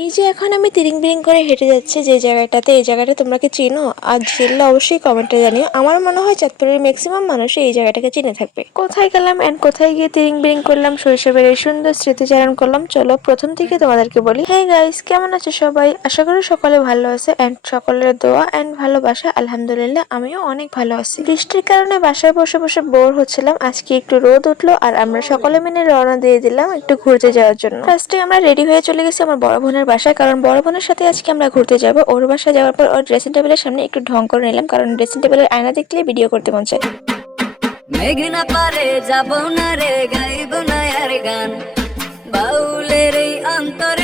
এই যে এখন আমি তিরিং বিরিং করে হেঁটে যাচ্ছি যে জায়গাটাতে, এই জায়গাটা তোমরা কি চিনো? আর চিনলে অবশ্যই কমেন্টে জানিও। আমার মনে হয় চাঁদপুরের ম্যাক্সিমাম মানুষই এই জায়গাটাকে চিনে থাকবে। কোথায় গেলাম অ্যান্ড কোথায় গিয়ে তিরিং বিরিং করলাম, শৈশবের এই সুন্দর স্মৃতিচারণ করলাম, চলো প্রথম থেকে তোমাদেরকে বলি। হ্যাঁ গাইস কেমন আছো সবাই? আশা করি সকলে ভালো আছে অ্যান্ড সকলের দোয়া অ্যান্ড ভালোবাসা, আলহামদুলিল্লাহ, আমিও অনেক ভালো আছি। বৃষ্টির কারণে বাসায় বসে বসে বোর হচ্ছিলাম, আজকে একটু রোদ উঠল আর আমরা সকলে মিলে রওনা দিয়ে দিলাম একটু ঘুরতে যাওয়ার জন্য। ফার্স্টে আমরা রেডি হয়ে চলে গেছি আমার বড় বোনের বাসায়, কারণ বড় বোনের সাথে আজকে আমরা ঘুরতে যাব। ওর বাসায় যাওয়ার পর ওর ড্রেসিং টেবিলের সামনে একটু ঢং করে নিলাম, কারণ ড্রেসিং টেবিলের আয়না দেখলে ভিডিও করতে মন চায়। মেঘনা পারে, যাব না রে, গাইব না আর গান। বাউলের এই অন্তরেতে অনেক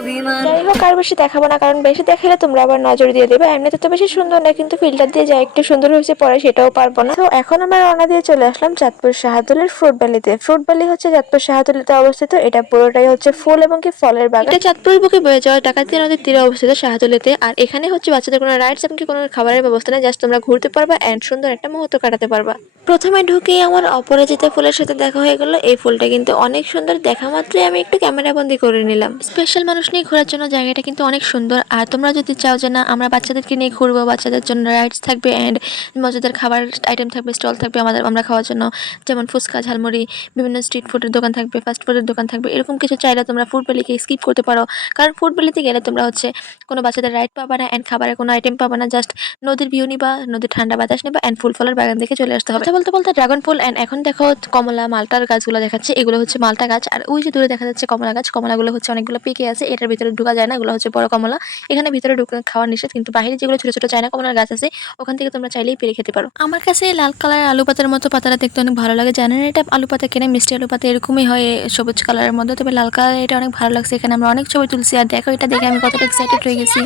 অভিমান। যাই হোক আর বেশি দেখাবো না কারণ বেশি দেখালে তোমরা আবার নজর দিয়ে দেবে। এমনিতে তো বেশি সুন্দর না কিন্তু ফিল্টার দিয়ে যা একটু সুন্দর হয়েছে পরে সেটাও পারব না। তো এখন আমরা রওনা দিয়ে চলে আসলাম চাঁদপুর শাহাদুলের ফ্রুট ভ্যালিতে ফ্রুট ভ্যালি হচ্ছে চাঁদপুর শাহাদুলিতে অবস্থিত। এটা পুরোটাই হচ্ছে ফুল এবং কি ফলের বাগান। এটা চাঁদপুর বুকে বয়ে যাওয়া ডাকাতি নদীর তীরে অবস্থিত শাহাদুলিতে। আর এখানে হচ্ছে বাচ্চাদের কোনো রাইডস এমনকি কোনো খাবারের ব্যবস্থা নেই জাস্ট তোমরা ঘুরতে পারবা এন্ড সুন্দর একটা মুহূর্ত কাটাতে পারবা। প্রথমে ঢুকেই আমার অপরাজিতা ফুলের সাথে দেখা হয়ে গেল। এই ফুলটা কিন্তু অনেক সুন্দর দেখা মাত্রই আমি একটু ক্যামেরা বন্দি করে নিলাম। স্পেশাল মানুষ নিয়ে ঘোরার জন্য জায়গাটা কিন্তু অনেক সুন্দর। আর তোমরা যদি চাও যে না, আমরা বাচ্চাদেরকে নিয়ে ঘুরবো, বাচ্চাদের জন্য রাইডস থাকবে অ্যান্ড মজাদার খাবার আইটেম থাকবে স্টল থাকবে আমাদের, আমরা খাওয়ার জন্য। যেমন ফুচকা, ঝালমুড়ি, বিভিন্ন স্ট্রিট ফুডের দোকান থাকবে ফাস্ট ফুডের দোকান থাকবে, এরকম কিছু চাইলে তোমরা ফুড ভ্যালিকে স্কিপ করতে পারো। কারণ ফুড গেলে তোমরা হচ্ছে কোনো বাচ্চাদের রাইড পাবা না অ্যান্ড খাবারের কোনো আইটেম পাবা না জাস্ট নদীর ভিউ নিবা, নদীর ঠান্ডা বাতাস নিবা অ্যান্ড ফুল ফলের বাগান দেখে চলে আসতে হবে। কথা বলতে বলতে ড্রাগন ফুল অ্যান্ড এখন দেখো কমলা, মালটার গাছগুলো দেখাচ্ছে, এগুলো হচ্ছে মালটা গাছ। আর ওই যে দূরে দেখা যাচ্ছে কমলা গাছ, কমলাগুলো হচ্ছে অনেকগুলো পেকে আছে এটার ভিতরে ঢোকা যায় না এগুলো হচ্ছে বড় কমলা এখানে ভিতরে ঢুকে খাওয়ার নিষেধ কিন্তু বাইরে যেগুলো ছোট ছোট চায়না কমলার গাছ আছে ওখান থেকে তোমরা চাইলেই পেরে খেতে পারো। আমার কাছে এই লাল কালার আলু পাতার মতো পাতাটা দেখতে অনেক ভালো লাগে। জানেন এটা আলু পাতা কেনে মিষ্টি আলু পাতা এরকমই হয় সবুজ কালারের মধ্যে তবে লাল কালার এটা অনেক ভালো লাগছে। এখানে আমরা অনেক ছবি তুলছি আর দেখো এটা দেখে আমি কতটা এক্সাইটেড হয়ে গেছি।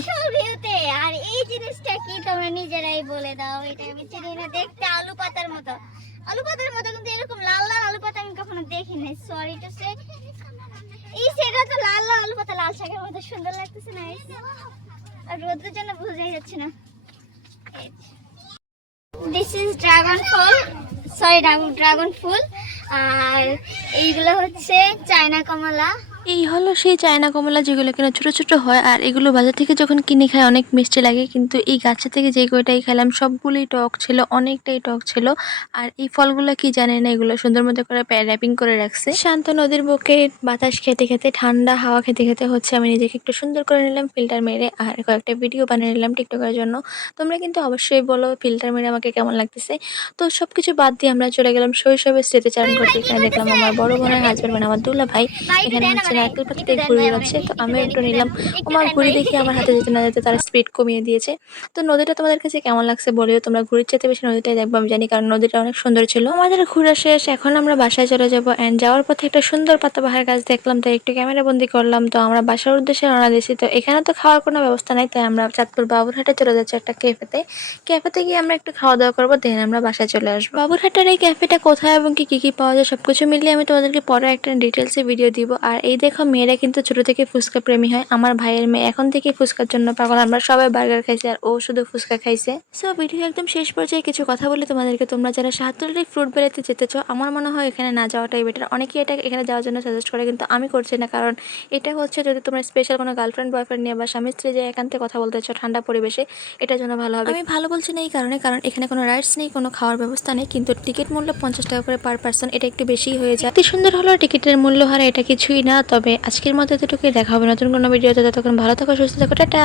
আর এই জিনিসটা কি তোমরা নিজেরাই বলে দাও? এটা আমি চিনি না দেখতে আলু পাতার মতো। আলু পাতার মতো কিন্তু এরকম লাল লাল আলু পাতা আমি কখনো দেখিনি সরি টু সে এই সেটা তো লাল লাল পাতা, লাল শাকের মতো সুন্দর লাগতেছে না। আর রোদের জন্য বোঝাই যাচ্ছে না। দিস ইজ ড্রাগন ফল সরি ড্রাগন ফুল আর এইগুলো হচ্ছে চায়না কমলা। এই হলো সেই চায়না কমলা যেগুলো কিনা ছোট ছোট হয় আর এগুলো বাজার থেকে যখন কিনে খায় অনেক মিষ্টি লাগে কিন্তু এই গাছে থেকে যে কয়টাই খেলাম সবগুলোই টক ছিল অনেকটাই টক ছিল। আর এই ফলগুলো কি জানে না এগুলো সুন্দর মতো করে র্যাপিং করে রাখছে। শান্ত নদীর বুকে বাতাস খেতে খেতে ঠান্ডা হাওয়া খেতে খেতে হচ্ছে আমি নিজেকে একটু সুন্দর করে নিলাম ফিল্টার মেরে আর কয়েকটা ভিডিও বানিয়ে নিলাম টিকটকের জন্য। তোমরা কিন্তু অবশ্যই বলো ফিল্টার মেরে আমাকে কেমন লাগতেছে। তো সব কিছু বাদ দিয়ে আমরা চলে গেলাম শৈশবের স্মৃতিচারণ করতে এখানে দেখলাম আমার বড় বোনের হাজবেন্ড মানে আমার দুলা ভাই এখানে হচ্ছে নারকেল পাতাতে ঘুরে বেড়াচ্ছে তো আমি একটু নিলাম। আমার ঘুড়ি দেখে আমার হাতে যেতে না যেতে তারা স্পিড কমিয়ে দিয়েছে। তো নদীটা তোমাদের কাছে কেমন লাগছে বলেও তোমরা ঘুরির চেতে বেশি নদীটাই দেখব, আমি জানি। কারণ নদীটা অনেক সুন্দর ছিল। আমাদের ঘোরা শেষ, এখন আমরা বাসায় চলে যাব। অ্যান্ড যাওয়ার পথে একটা সুন্দর পাতাবাহার গাছ দেখলাম, তাই একটু ক্যামেরা বন্দি করলাম। তো আমরা বাসার উদ্দেশ্যে রওনা দিয়েছি। তো এখানে তো খাওয়ার কোনো ব্যবস্থা নাই, তাই আমরা চাঁদপুর বাবুরহাটে চলে যাচ্ছি একটা ক্যাফেতে ক্যাফেতে গিয়ে আমরা একটু খাওয়া দাওয়া করব দেন আমরা বাসায় চলে আসব। বাবুরহাটের এই ক্যাফেটা কোথায় এবং কী কী পাওয়া যায়, সবকিছু মিলিয়ে আমি তোমাদেরকে পরে একটা ডিটেলসে ভিডিও দিব। আর এই দেখো মেয়েরা কিন্তু ছোট থেকে ফুচকা প্রেমী হয়। আমার ভাইয়ের মেয়ে এখন থেকে ফুচকার জন্য পাগল। আমরা সবাই বার্গার খাইছি আর ও শুধু ফুচকা খাইছে। সো ভিডিও একদম শেষ পর্যায়ে কিছু কথা বলে তোমাদেরকে। তোমরা যারা সাহাতুলের ফ্রুট বেড়াতে যেতে চাও আমার মনে হয় এখানে না যাওয়াটাই বেটার অনেকেই এটা এখানে যাওয়ার জন্য সাজেস্ট করে কিন্তু আমি করছি না। কারণ এটা হচ্ছে যদি তোমরা স্পেশাল কোনো গার্লফ্রেন্ড বয়ফ্রেন্ড নিয়ে বা স্বামী স্ত্রী যে একান্তে কথা বলতে চাও ঠান্ডা পরিবেশে এটার জন্য ভালো হবে। আমি ভালো বলছি না এই কারণে কারণ এখানে কোনো রাইডস নেই কোনো খাওয়ার ব্যবস্থা নেই। কিন্তু টিকিট মূল্য পঞ্চাশ টাকা করে পার পার্সন এটা একটু বেশিই হয়ে যায়। অতি সুন্দর হলো টিকিটের মূল্য হারে এটা কিছুই না। তবে আজকের মতো এতটুকুই। দেখা হবে নতুন কোনো ভিডিওতে। ততক্ষণ ভালো থাকো, সুস্থ থাকো, টাটা।